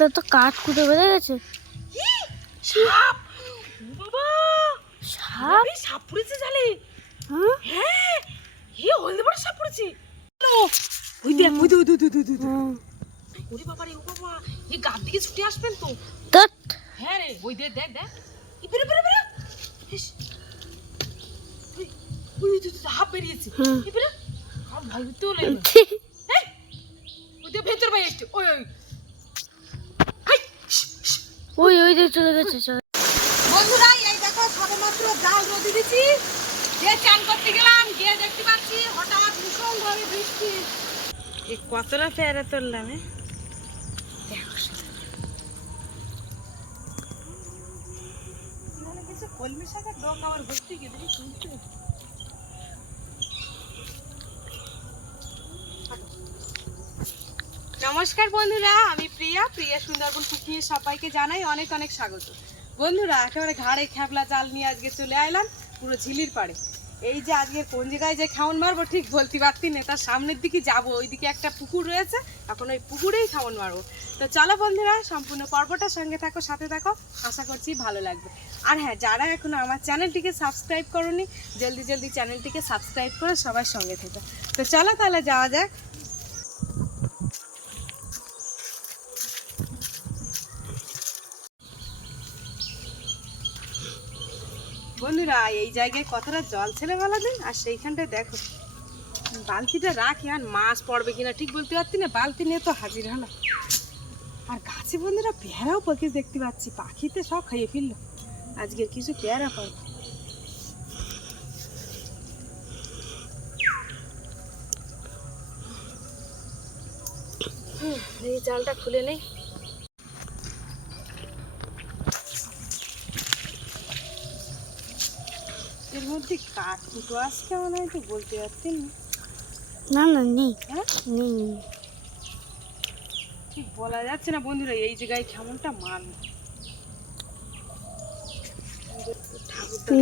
তো তো কাঠ কুটে বেড়ে গেছে। সাপ! বাবা! সাপ? সাপ পড়েছে জালে। হ্যাঁ? হ্যাঁ হে হলদে বড় সাপ পড়েছে। ওই দেখ ওই ওই ওই। ওরে বাবা রে ও বাবা এই গাছ দিকে ছুটে আসবেন তো। ধ্যাৎ। হ্যাঁ রে ওই দেখ দেখ দেখ। এই বেরো বেরো বেরো। ওই ওই ওই, হাফ বেরিয়েছে। এই বেরো। আমার ভয় লাগল এই, ওই দেখ ভেতর ভাই এসছে। ওই ওই। ওই দিকে চলে গেছে চলে বন্ধুরা এই দেখো সবেমাত্র জাল নদী দিচ্ছি। গিয়ে চান করতে গেলাম গিয়ে দেখতে পাচ্ছি হঠাৎ ভীষণ ভাবে বৃষ্টি। এই কতটা পেয়ারা তুললাম কিছু কলমি শাকের ডগ আমার ভর্তি গিয়ে দেখি তুলতে নমস্কার বন্ধুরা, আমি প্রিয়া। প্রিয়া সুন্দরবন কুকিংয়ে সবাইকে জানাই অনেক অনেক স্বাগত। বন্ধুরা, একেবারে ঘাড়ে খ্যাপলা জাল নিয়ে আজকে চলে আইলাম, পুরো ঝিলির পাড়ে। এই যে আজকে কোন জায়গায় যে খাওয়ান মারবো, ঠিক বলতে পারতি না, তার সামনের দিকে যাব, ওইদিকে একটা পুকুর রয়েছে, এখন ওই পুকুরেই খাওয়ান মারবো। তো চলো বন্ধুরা, সম্পূর্ণ পর্বটার সঙ্গে থাকো, সাথে থাকো, আশা করছি ভালো লাগবে। আর হ্যাঁ যারা এখনও আমার চ্যানেলটিকে সাবস্ক্রাইব করনি, জলদি জলদি চ্যানেলটিকে সাবস্ক্রাইব করে সবার সঙ্গে থেকো। তো চলো তাহলে যাওয়া যাক বন্ধুরা, এই জায়গায় কতটা জল ছেলে বলা দিন আর সেইখানটায় দেখো, বালতিটা রাখি, আর মাছ পড়বে কিনা ঠিক বলতে পারছি না, বালতি নিয়ে তো হাজির হলো আর গাছে বন্ধুরা পেয়ারাও পাখি দেখতে পাচ্ছি, পাখিতে সব খাইয়ে ফেলল। আজকের কিছু পেয়ারা পাবো এই জালটা খুলে নেই। মধ্যে কাঠ কুটো আসছে কেমন হয় তো বলতে পারতেন না। না নেই। হ্যাঁ? নেই নেই। ঠিক বলা যাচ্ছে না বন্ধুরা এই জায়গায় কেমনটা মান?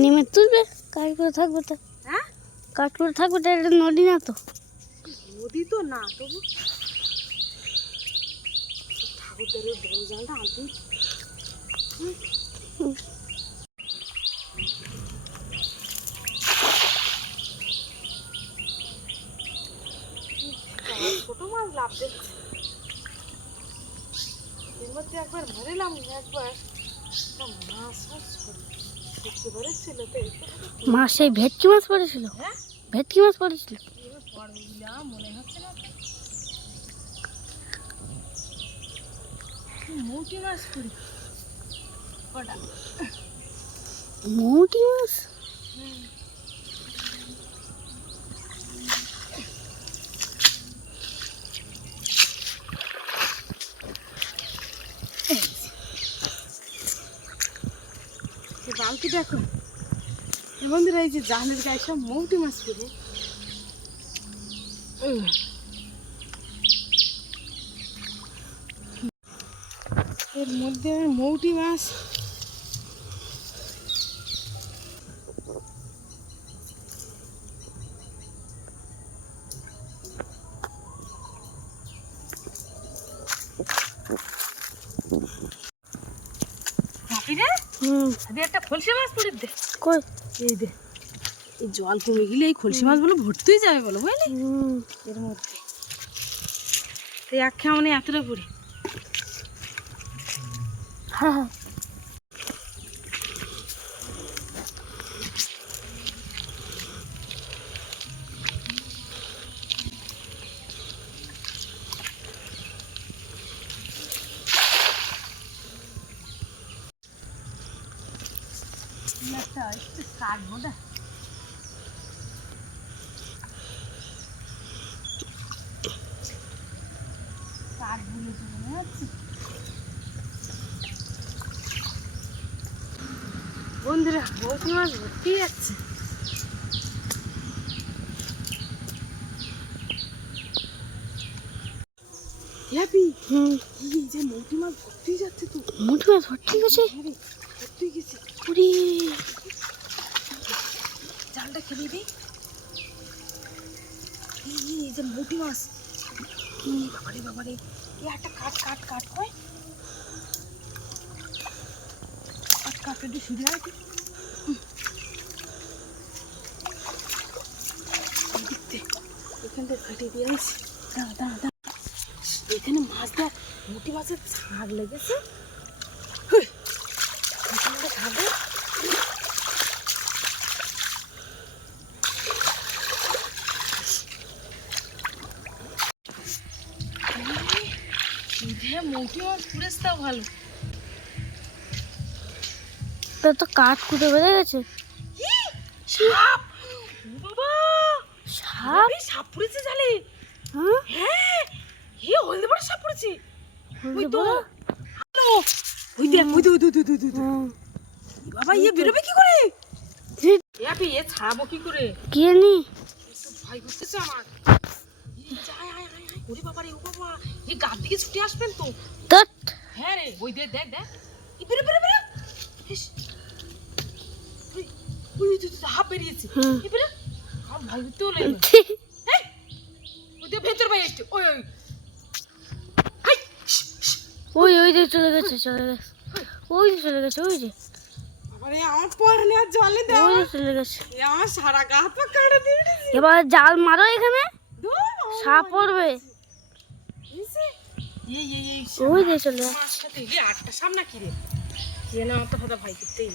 নেমে তুলবে কাঠ করে থাকবে তো। হ্যাঁ? কাঠ করে থাকবে তো এটা নদী না তো। নদী তো না তবু। ঠাকুরদারের বড় জালটা আনতে। ছোট মাছ লাভ দিচ্ছে এর মধ্যে একবার মরেলাম একবার। মাছ আর ছোট করে ছিল তো মাছ সেই ভেটকি মাছ পড়েছিল? হ্যাঁ? ভেটকি মাছ পড়েছিল? মনে হচ্ছে না। মৌটি মাছ করি কটা? মৌটি মাছ? বালতি দেখো? বন্ধুরা, এই যে জাহানের গায়ে সব মৌটি মাছ ফিরে এর মধ্যে মৌটি মাছ। হুম একটা খলসি মাছ পড়ে দে। কই? এই দে। এই জল কমে গেলে এই খলসি মাছগুলো ভর্তিই যাবে বলো বুঝলি? এর মধ্যে। তো এক খেমনে এতটা পড়ি। হ্যাঁ হ্যাঁ একটা কাটবো না কাঠগুলো তো মনে হচ্ছে বন্ধুরা বৌদি মাছ ভর্তি যাচ্ছে হ্যাপি হুম। এই যে মৌটি মাছ ভর্তি যাচ্ছে তো। মৌটি মাছ ভর্তি গেছে? হ্যাঁ ভর্তি গেছে ওরে জালটা খেলে দে এই যে মোটি মাছ। বাবারে বাবারে। এ একটা কাট কাট কাট হয়। কাট কাট কেটে শুধু আর কি এখানটা দাঁড়া দাঁড়া দাঁড়া। এখানে মাছ দেখ, মোটি মাছের ছাড় লেগেছে। ভালো। তোর তো কাঠ কুটে বেড়ে গেছে। সাপ! বাবা! সাপ? সাপ পড়েছে জালে। হ্যাঁ? হ্যাঁ হে হলদে বড় সাপ পড়েছে। ওই তো ওই দেখ ওই দে ওই দে ওই। হুম। বাবা ইয়ে বেরোবে কি করে? ছি, এ ছাড়াবো কি করে? কি ভয় করতেছে আমার। ওরে বাবা রে ও বাবা। এই দিকে ছুটে আসবেন তো। হ্যাঁ রে ওই দেখ দেখ। বেরো বেরো বেরো। ওই হাফ বেরিয়েছে। ই বেরো। আমার ভয় করতেও লাগবে ওই ভেতর ভাই ওই ওই। ওই। ওই যে চলে গেছে চলে গেছে। ওই যে চলে গেছে ওই যে। এবার জাল মারো এখানে। সাপ পড়বে। ওই যে চলে আটটা সামনা না কথা ভাই করতেই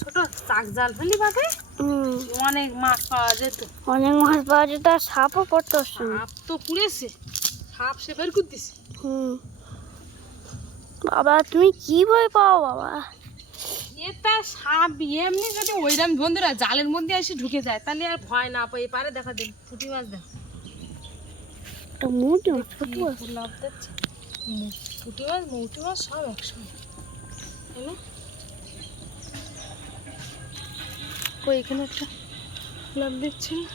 ছোট চাক জাল ফেলি বাদে অনেক মাছ পাওয়া যেত। অনেক মাছ পাওয়া যেত আর সাপও পড়তো সাপ তো পুড়েছে। সাপ সে বের করতেছে হুম। বাবা তুমি কি ভয় পাও বাবা? এটা সাপ এমনি যদি ওইরকম বন্ধুরা জালের মধ্যে এসে ঢুকে যায় তাহলে আর ভয় না পাই। পারে দেখা দেন পুঁটি মাছ দেখ। একটা মাছ। লাভ দিচ্ছে মাছ মৌটি মাছ সব একসঙ্গে। এখানে একটা লাভ দিচ্ছে না।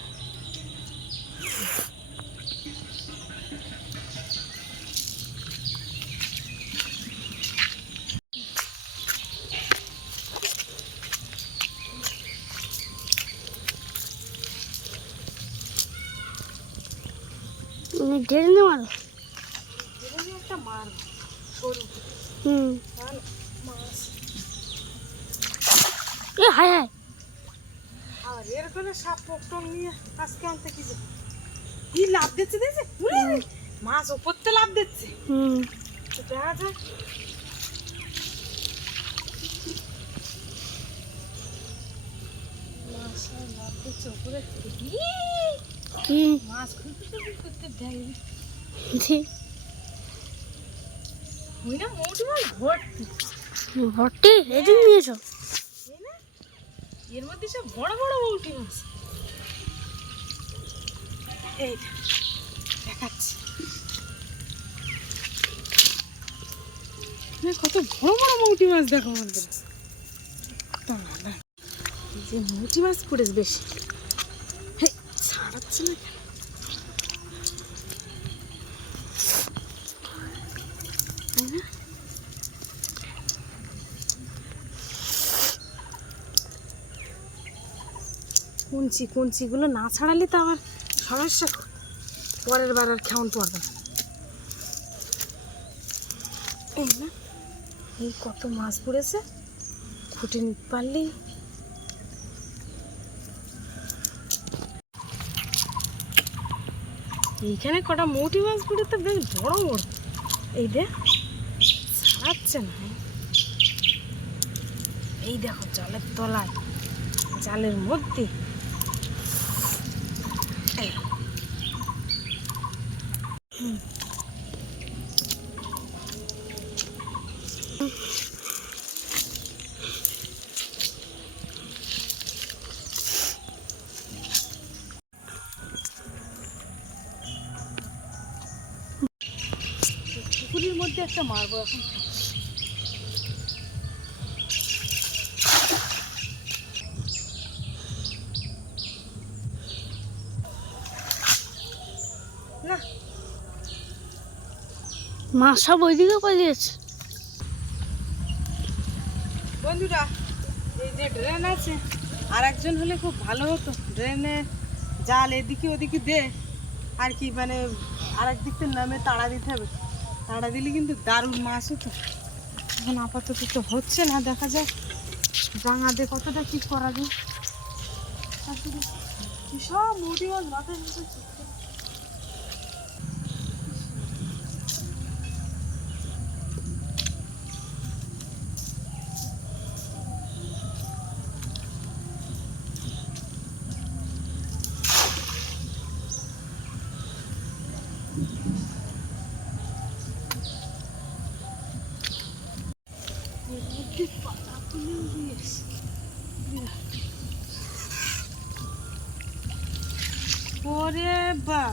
ডেরে নে মারো হুম। এ, হায় হায়। আর এরকম সাপ পকটল নিয়ে আজকে আনতে কি যে কি লাভ দিচ্ছে দিয়েছে উড়ে মাছ ওপরতে লাভ দিচ্ছে হুম। দেখা যায় মাছ লাভ দিচ্ছে ওপরে! কি? মাছ করতে দেয় ভর্তি। এদিন নিয়েছো? এর মধ্যে সব বড় বড় মৌটি মাছ। এই দেখাচ্ছি। কত বড় বড় মৌটি মাছ দেখো আমাদের। যে মৌটি মাছ পড়েছে বেশি। না? কুঞ্চি, কুঞ্চিগুলো না ছাড়ালে তো আবার সমস্যা। পরের বার আর খেমন পড়বে এই কত মাছ পড়েছে। খুঁটে নিতে পারলেই এইখানে কটা মোটি মাছ পড়ে তো বেশ বড় বড় এই দেখ, ছাড়াচ্ছে না। এই দেখো জলের তলায়, জালের মধ্যে। একটা মারবো এখন। মাছ সব ওইদিকে পালিয়েছে বন্ধুরা এই যে ড্রেন আছে আর একজন হলে খুব ভালো হতো। ড্রেনে জাল এদিকে ওদিকে দে আর কি মানে আর এক দিক থেকে নামে তাড়া দিতে হবে। তাড়া দিলে কিন্তু দারুণ মাছ হতো। এখন আপাতত তো হচ্ছে না, দেখা যাক। দিয়ে কতটা কি করা যায়। সব মুড়ি মাছ মাথায় মাথায় চলছে। এর মধ্যে পাতা তুলেও দিয়েছে। ওরে বা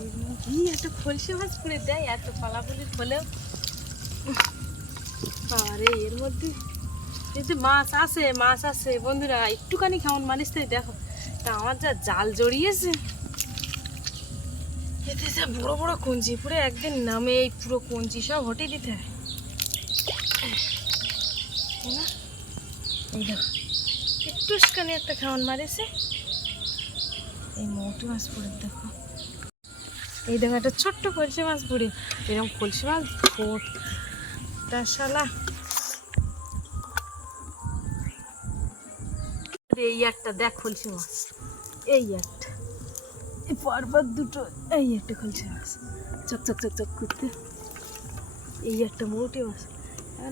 এর এত খলসে মাছ দেয় এত আরে, এর মধ্যে এই যে মাছ আছে মাছ আছে। বন্ধুরা, একটুখানি মানুষ তাই দেখো। তা আমার যা জাল জড়িয়েছে। এতে বড় বড় পুরো একদিন নামে এই পুরো কঞ্চি সব হটে দিতে হয়। একটা খাওয়ান মারেছে এই মাছ পড়ে দেখো। এই দেখো একটা ছোট্ট কলসি মাছ পড়ে এরকম কলসি মাছ ভোটটা শালা। এই একটা দেখ কলসি মাছ। এই একটা। এই পরপর দুটো, এই একটা কলসি মাছ। চক চক চক চক করতে। এই একটা মোটি মাছ।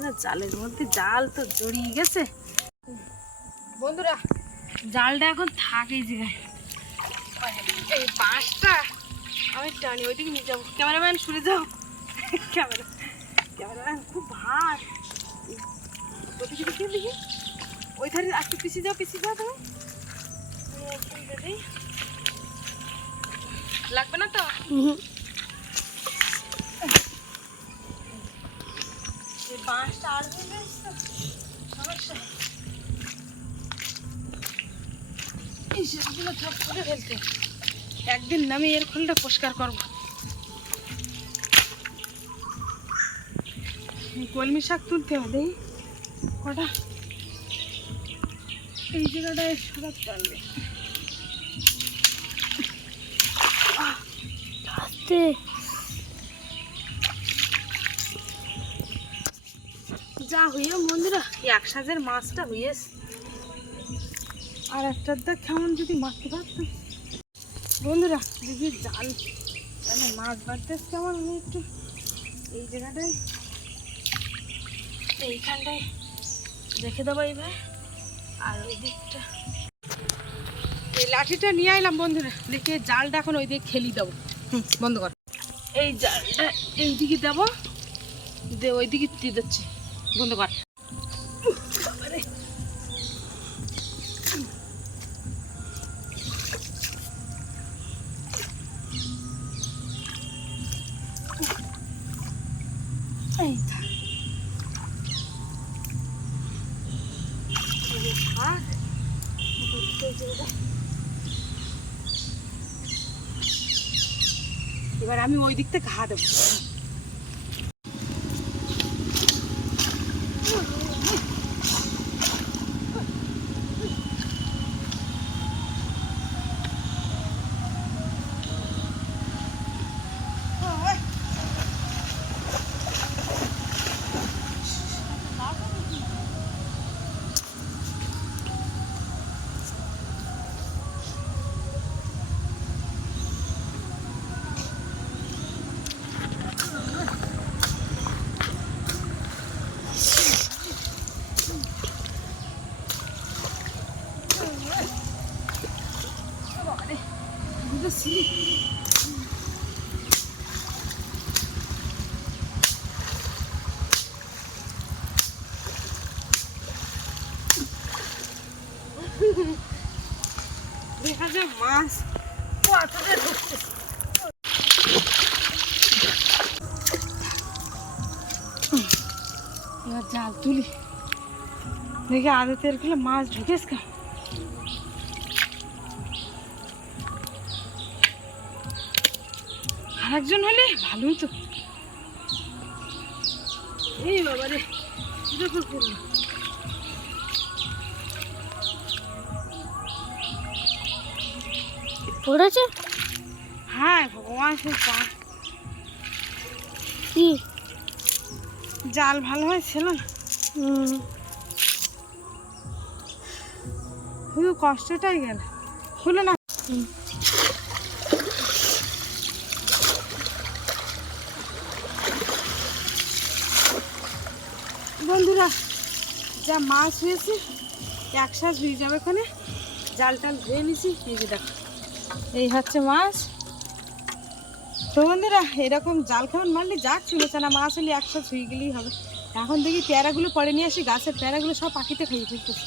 না জালের মধ্যে জাল তো জড়িয়ে গেছে। বন্ধুরা, জালটা এখন থাকে জায়গায়। এই বাঁশটা আমি টানি ওইদিকে নিয়ে যাব। ক্যামেরাম্যান, সরে যাও। ক্যামেরা ক্যামেরাম্যান, খুব ভার। ওদিকে দেখি দেখি ওই ধারে একটু পিছিয়ে যাও পিছিয়ে যাও তুমি। লাগবে না তো? বাঁশটা আর সমস্যা। এই সেগুলো সব করে ফেলতে। একদিন নামি এর খোলটা পরিষ্কার করব। কলমি শাক তুলতে হবে। কটা? এই জায়গাটায় সরাতে পারবে। আস্তে। যা হইয়া বন্ধুরা এক সাজের মাছটা হইয়েছে। আর একটার দা কেমন যদি মারতে পারতাম। বন্ধুরা দেখি জাল। মানে মাছ বাড়তে কেমন আমি একটু। এই জায়গাটায় এইখানটায় রেখে দেবো এইবার। আর ওই দিকটা। এই লাঠিটা নিয়ে আইলাম বন্ধুরা দেখে জালটা এখন ওই দিকে খেলি দেবো। হুম, বন্ধ কর। এই জালটা এই দিকে দেবো দে ওই দিকে দিয়ে দিচ্ছি বন্ধ কর। এবার আমি ওই দিক থেকে ঘা দেবো। দেখি আদতেরগুলো মাছ ঢুকেছ কেন? আরেকজন হলে ভালোই তো এই বাবা রে পড়েছে? হ্যাঁ ভগবান সে পা। কি? জাল ভালো হয়েছিল না? শুধু কষ্টটাই গেল। হলো না। বন্ধুরা, যা মাছ হয়েছে একসাথ হয়ে যাবে ওখানে। জাল টাল ধুয়ে নিছি, এই যে দেখো। এই হচ্ছে মাছ। তো বন্ধুরা, এরকম জাল খাবার মারলে যাক ছিল না মাছ হলে একসাথ হয়ে গেলেই হবে। এখন দেখি প্যারাগুলো পরে নিয়ে আসি, গাছের প্যারাগুলো সব পাখিতে খাইয়ে ফেলতেছে।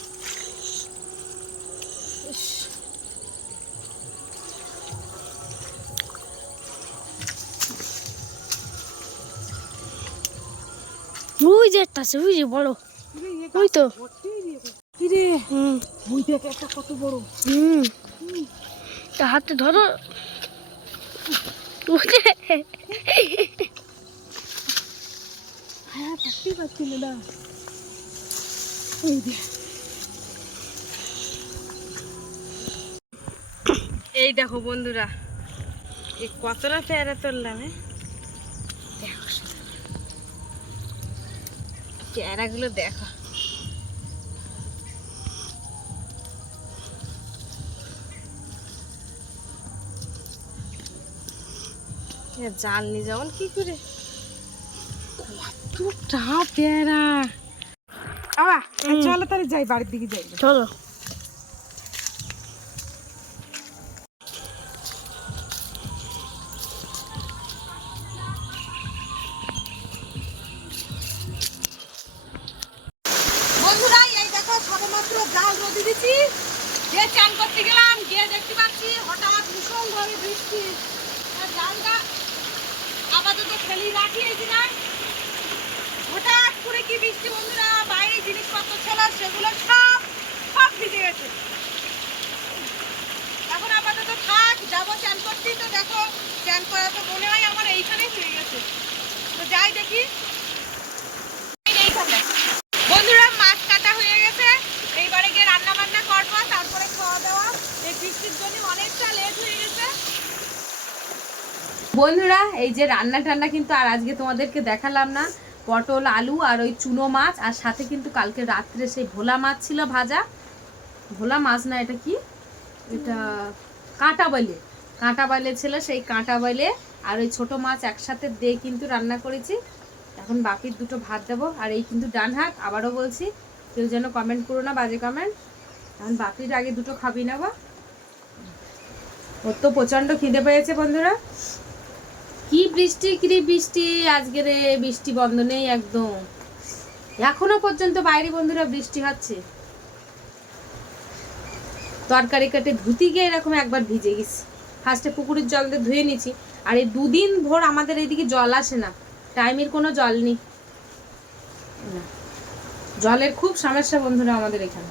ওই যে একটা আছে ওই যে বড়। ওই তো। কিরে? হুম। ওই দেখ একটা কত বড়। হুম। তা হাতে ধরো। হ্যাঁ থাকতেই পারছিল না ওই দেখ। এই দেখো বন্ধুরা এই কতটা পেয়ারা তুললাম হ্যাঁ? পেয়ারাগুলো দেখো। জাল নিয়ে যাবেন কি করে? কতটা পেয়ারা। আবা চলো তাহলে যাই, বাড়ির দিকে যাই। চলো। যাব তো দেখো করা তো মনে হয় আমার এইখানেই হয়ে গেছে। তো যাই দেখি। বন্ধুরা, মাছ কাটা হয়ে গেছে। এইবারে গিয়ে রান্না বান্না করব, তারপরে খাওয়া দাওয়া এই বৃষ্টির জন্য অনেকটা লেট হয়ে গেছে। বন্ধুরা, এই যে রান্না টান্না কিন্তু আর আজকে তোমাদেরকে দেখালাম না। পটল, আলু আর ওই চুনো মাছ, আর সাথে কিন্তু কালকে রাত্রে সেই ভোলা মাছ ছিল ভাজা। ভোলা মাছ না, এটা কি? এটা কাঁটা বলে। কাঁটা বলে ছিল, সেই কাঁটা বলে আর ওই ছোট মাছ একসাথে দিয়ে কিন্তু রান্না করেছি। এখন বাকির দুটো ভাত দেবো আর এই কিন্তু ডান হাত। আবারও বলছি, কেউ যেন কমেন্ট করো না, বাজে কমেন্ট এখন বাকির আগে দুটো খাবি নেব ওর তো প্রচণ্ড খিদে পেয়েছে বন্ধুরা। কি বৃষ্টি কি বৃষ্টি? আজকের বৃষ্টি বন্ধ নেই একদম। এখনও পর্যন্ত বাইরে বন্ধুরা বৃষ্টি হচ্ছে। তরকারি কাটে ধুতি গিয়ে এরকম একবার ভিজে গেছি। ফার্স্টে পুকুরের জল দিয়ে ধুয়ে নিয়েছি। আর এই দুদিন ভোর আমাদের এদিকে জল আসে না। টাইমের কোনো জল নেই। জলের খুব সমস্যা বন্ধুরা আমাদের এখানে।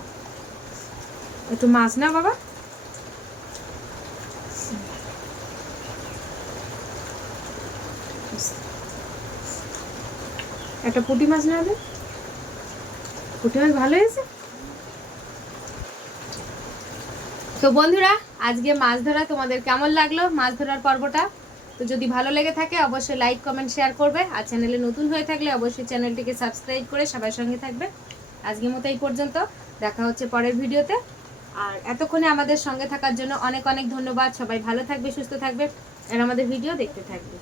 একটু মাছ না বাবা? একটা পুঁটি মাছ না হবে পুঁটি মাছ ভালো হয়েছে? তো বন্ধুরা আজকে মাছ ধরা তোমাদের কেমন লাগল মাছ ধরার পর্বটা? তো যদি ভালো লেগে থাকে, অবশ্যই লাইক কমেন্ট শেয়ার করবে। আর চ্যানেলে নতুন হয়ে থাকলে অবশ্যই চ্যানেলটিকে সাবস্ক্রাইব করে সবার সঙ্গে থাকবে। আজকে মতো এই পর্যন্ত। দেখা হচ্ছে পরের ভিডিওতে। আর এতক্ষণে আমাদের সঙ্গে থাকার জন্য অনেক অনেক ধন্যবাদ। সবাই ভালো থাকবে, সুস্থ থাকবে। আর আমাদের ভিডিও দেখতে থাকবে।